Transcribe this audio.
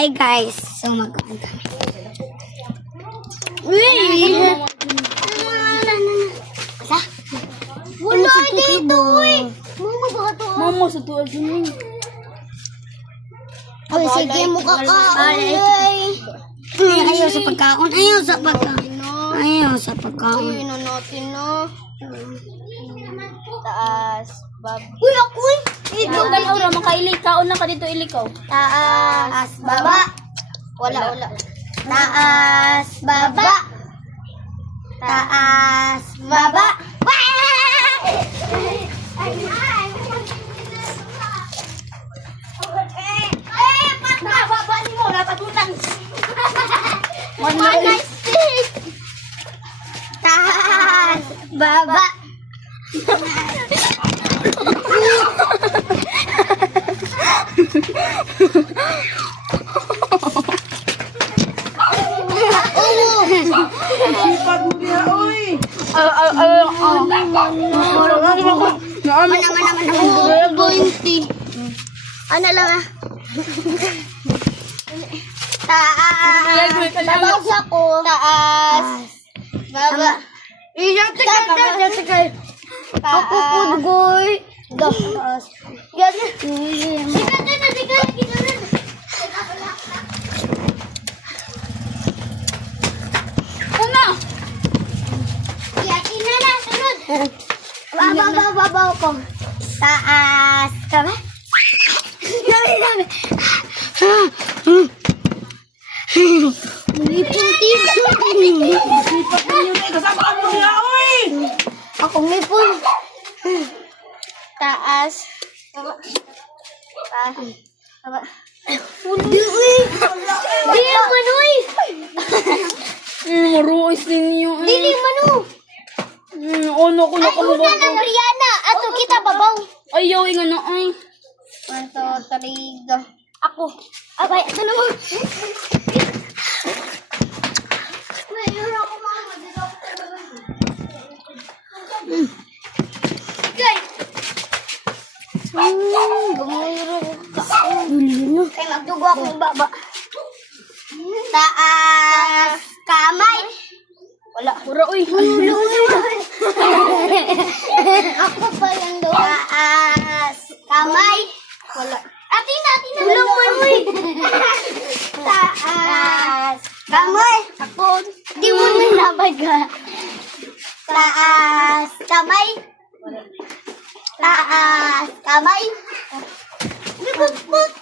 Hi guys. So magkain kami. Uy! Wala dito uy! Mama baka to. Mama sa tuwag yun. Uy, sige mo kakain. Ayaw sa pagkaon. Ayaw sa pagkaon. Ayaw sa pagkaon. Uy, natin na. Taas. Uy, ako eh. Ito ka na ura, makailikaw na ka dito ilikaw. Taas, baba. Wala. Taas, baba. Taas, baba. Taas, baba. Sipag mo niya, oy! Ano lang ah? Taas. Babas ako. Taas. Baba. Taas. Ako pudgoy. Taas. Yan. Sikat. Una! Yakin na. Sunod. Baba ko. Taas. Tama? Dami. Ngipon-tipon. Sipag mo niya, kasama mo niya, oy! Ako ngipon. Taas. Taas. Baba. Di naman, uy. Maruis ninyo. Dili man, oh. Ano ko na Ay, una na, Mariana. Ato kita, babaw. Ayaw, nga na ay. 1, 2, 3, go. Ako. Abay, ito naman. Mayroon ako, mama. Dito ako. Guys. Gumayro ka. Kaya magdugo akong baba. Taas. Kamay. Wala. Pura, uy. Ako pa yan doon. Taas. Kamay. Wala. Atina. Tulong mo, uy. Taas. Kamay. Ako. Di mo nalabag ka. Taas. Kamay. Taas. Kamay. Lipot-pot.